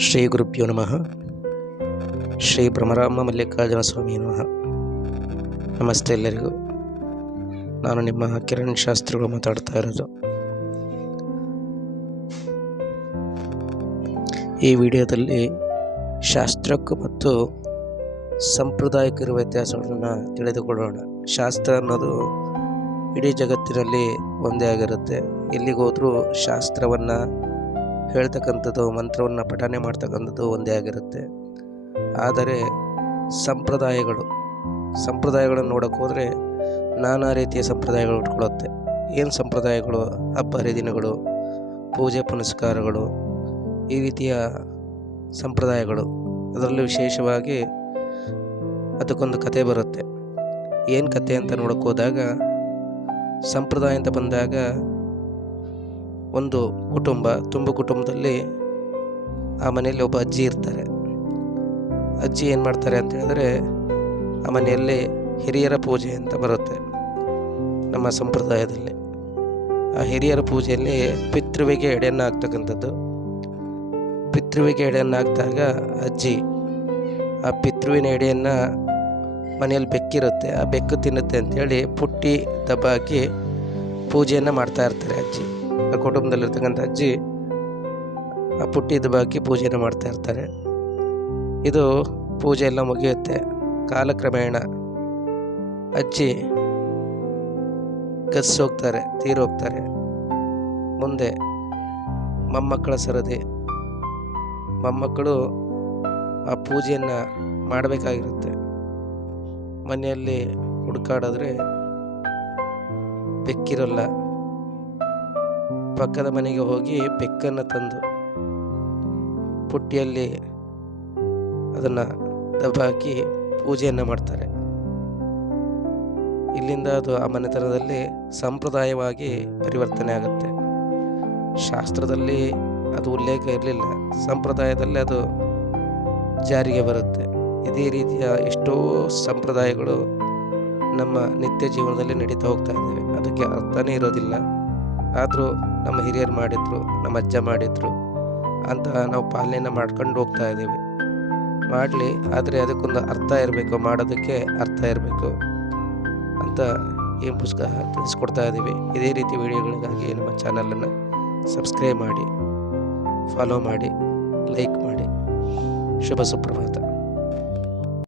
ಶ್ರೀ ಗುರುಭ್ಯೋ ನಮಃ. ಶ್ರೀ ಭ್ರಮರಾಮ ಮಲ್ಲಿಕಾರ್ಜುನ ಸ್ವಾಮಿ ನಮಃ. ನಮಸ್ತೆ ಎಲ್ಲರಿಗೂ. ನಾನು ನಿಮ್ಮ ಕಿರಣ್ ಶಾಸ್ತ್ರಿಗಳು ಮಾತಾಡ್ತಾ ಇರೋದು. ಈ ವಿಡಿಯೋದಲ್ಲಿ ಶಾಸ್ತ್ರಕ್ಕೂ ಮತ್ತು ಇರುವ ವ್ಯತ್ಯಾಸಗಳನ್ನು ತಿಳಿದುಕೊಳ್ಳೋಣ. ಶಾಸ್ತ್ರ ಅನ್ನೋದು ಇಡೀ ಜಗತ್ತಿನಲ್ಲಿ ಒಂದೇ ಆಗಿರುತ್ತೆ. ಎಲ್ಲಿಗೋದ್ರೂ ಶಾಸ್ತ್ರವನ್ನು ಹೇಳ್ತಕ್ಕಂಥದ್ದು, ಮಂತ್ರವನ್ನು ಪಠನೆ ಮಾಡ್ತಕ್ಕಂಥದ್ದು ಒಂದೇ ಆಗಿರುತ್ತೆ. ಆದರೆ ಸಂಪ್ರದಾಯಗಳು, ಸಂಪ್ರದಾಯಗಳನ್ನು ನೋಡೋಕ್ಕೋದ್ರೆ ಹೋದರೆ ನಾನಾ ರೀತಿಯ ಸಂಪ್ರದಾಯಗಳು ಉಟ್ಕೊಳ್ಳುತ್ತೆ. ಏನು ಸಂಪ್ರದಾಯಗಳು? ಹಬ್ಬ, ಹರಿದಿನಗಳು, ಪೂಜೆ, ಪುನಸ್ಕಾರಗಳು, ಈ ರೀತಿಯ ಸಂಪ್ರದಾಯಗಳು. ಅದರಲ್ಲಿ ವಿಶೇಷವಾಗಿ ಅದಕ್ಕೊಂದು ಕತೆ ಬರುತ್ತೆ. ಏನು ಕತೆ ಅಂತ ನೋಡೋಕ್ಕೋದಾಗ ಸಂಪ್ರದಾಯ ಅಂತ ಬಂದಾಗ ಒಂದು ಕುಟುಂಬ, ತುಂಬ ಕುಟುಂಬದಲ್ಲಿ ಆ ಮನೆಯಲ್ಲಿ ಒಬ್ಬ ಅಜ್ಜಿ ಇರ್ತಾರೆ. ಅಜ್ಜಿ ಏನು ಮಾಡ್ತಾರೆ ಅಂತ ಹೇಳಿದ್ರೆ, ಆ ಮನೆಯಲ್ಲಿ ಹಿರಿಯರ ಪೂಜೆ ಅಂತ ಬರುತ್ತೆ ನಮ್ಮ ಸಂಪ್ರದಾಯದಲ್ಲಿ. ಆ ಹಿರಿಯರ ಪೂಜೆಯಲ್ಲಿ ಪಿತೃವಿಗೆ ಎಡೆಯನ್ನು ಹಾಕ್ತಕ್ಕಂಥದ್ದು. ಪಿತೃವಿಗೆ ಎಡೆಯನ್ನು ಹಾಕಿದಾಗ ಅಜ್ಜಿ ಆ ಪಿತೃವಿನ ಎಡೆಯನ್ನು ಮನೆಯಲ್ಲಿ ಬೆಕ್ಕಿರುತ್ತೆ, ಆ ಬೆಕ್ಕು ತಿನ್ನುತ್ತೆ ಅಂತೇಳಿ ಪುಟ್ಟಿ ದಬ್ಬ ಹಾಕಿ ಪೂಜೆಯನ್ನು ಮಾಡ್ತಾ ಇರ್ತಾರೆ ಅಜ್ಜಿ. ಆ ಕುಟುಂಬದಲ್ಲಿರ್ತಕ್ಕಂಥ ಅಜ್ಜಿ ಆ ಪುಟ್ಟಿದ್ದು ಬಾಕಿ ಪೂಜೆಯನ್ನು ಮಾಡ್ತಾ ಇರ್ತಾರೆ. ಇದು ಪೂಜೆ ಎಲ್ಲ ಮುಗಿಯುತ್ತೆ. ಕಾಲಕ್ರಮೇಣ ಅಜ್ಜಿ ಗಸ್ ಹೋಗ್ತಾರೆ ತೀರೋಗ್ತಾರೆ ಮುಂದೆ ಮೊಮ್ಮಕ್ಕಳ ಸರದಿ. ಮೊಮ್ಮಕ್ಕಳು ಆ ಪೂಜೆಯನ್ನು ಮಾಡಬೇಕಾಗಿರುತ್ತೆ. ಮನೆಯಲ್ಲಿ ಹುಡುಕಾಡಿದ್ರೆ ಬೆಕ್ಕಿರಲ್ಲ. ಪಕ್ಕದ ಮನೆಗೆ ಹೋಗಿ ಬೆಕ್ಕನ್ನು ತಂದು ಪುಟ್ಟಿಯಲ್ಲಿ ಅದನ್ನು ದಬ್ಬಾಕಿ ಪೂಜೆಯನ್ನು ಮಾಡ್ತಾರೆ. ಇಲ್ಲಿಂದ ಅದು ಆ ಮನೆತನದಲ್ಲಿ ಸಂಪ್ರದಾಯವಾಗಿ ಪರಿವರ್ತನೆ ಆಗುತ್ತೆ. ಶಾಸ್ತ್ರದಲ್ಲಿ ಅದು ಉಲ್ಲೇಖ ಇರಲಿಲ್ಲ. ಸಂಪ್ರದಾಯದಲ್ಲಿ ಅದು ಜಾರಿಗೆ ಬರುತ್ತೆ. ಇದೇ ರೀತಿಯ ಎಷ್ಟೋ ಸಂಪ್ರದಾಯಗಳು ನಮ್ಮ ನಿತ್ಯ ಜೀವನದಲ್ಲಿ ನಡೀತಾ ಹೋಗ್ತಾ ಇದ್ದಾವೆ. ಅದಕ್ಕೆ ಅರ್ಥನೇ ಇರೋದಿಲ್ಲ. ಆದರೂ ನಮ್ಮ ಹಿರಿಯರು ಮಾಡಿದ್ರು, ನಮ್ಮ ಅಜ್ಜ ಮಾಡಿದ್ರು ಅಂತ ನಾವು ಪಾಲನೆಯನ್ನು ಮಾಡ್ಕೊಂಡು ಹೋಗ್ತಾ ಇದ್ದೀವಿ. ಮಾಡಲಿ, ಆದರೆ ಅದಕ್ಕೊಂದು ಅರ್ಥ ಇರಬೇಕು, ಮಾಡೋದಕ್ಕೆ ಅರ್ಥ ಇರಬೇಕು ಅಂತ ಈ ಪುಸ್ತಕ ತಿಳಿಸ್ಕೊಡ್ತಾ ಇದ್ದೀವಿ. ಇದೇ ರೀತಿ ವಿಡಿಯೋಗಳಿಗಾಗಿ ನಮ್ಮ ಚಾನಲನ್ನು ಸಬ್ಸ್ಕ್ರೈಬ್ ಮಾಡಿ, ಫಾಲೋ ಮಾಡಿ, ಲೈಕ್ ಮಾಡಿ. ಶುಭ ಸುಪ್ರಭಾತ.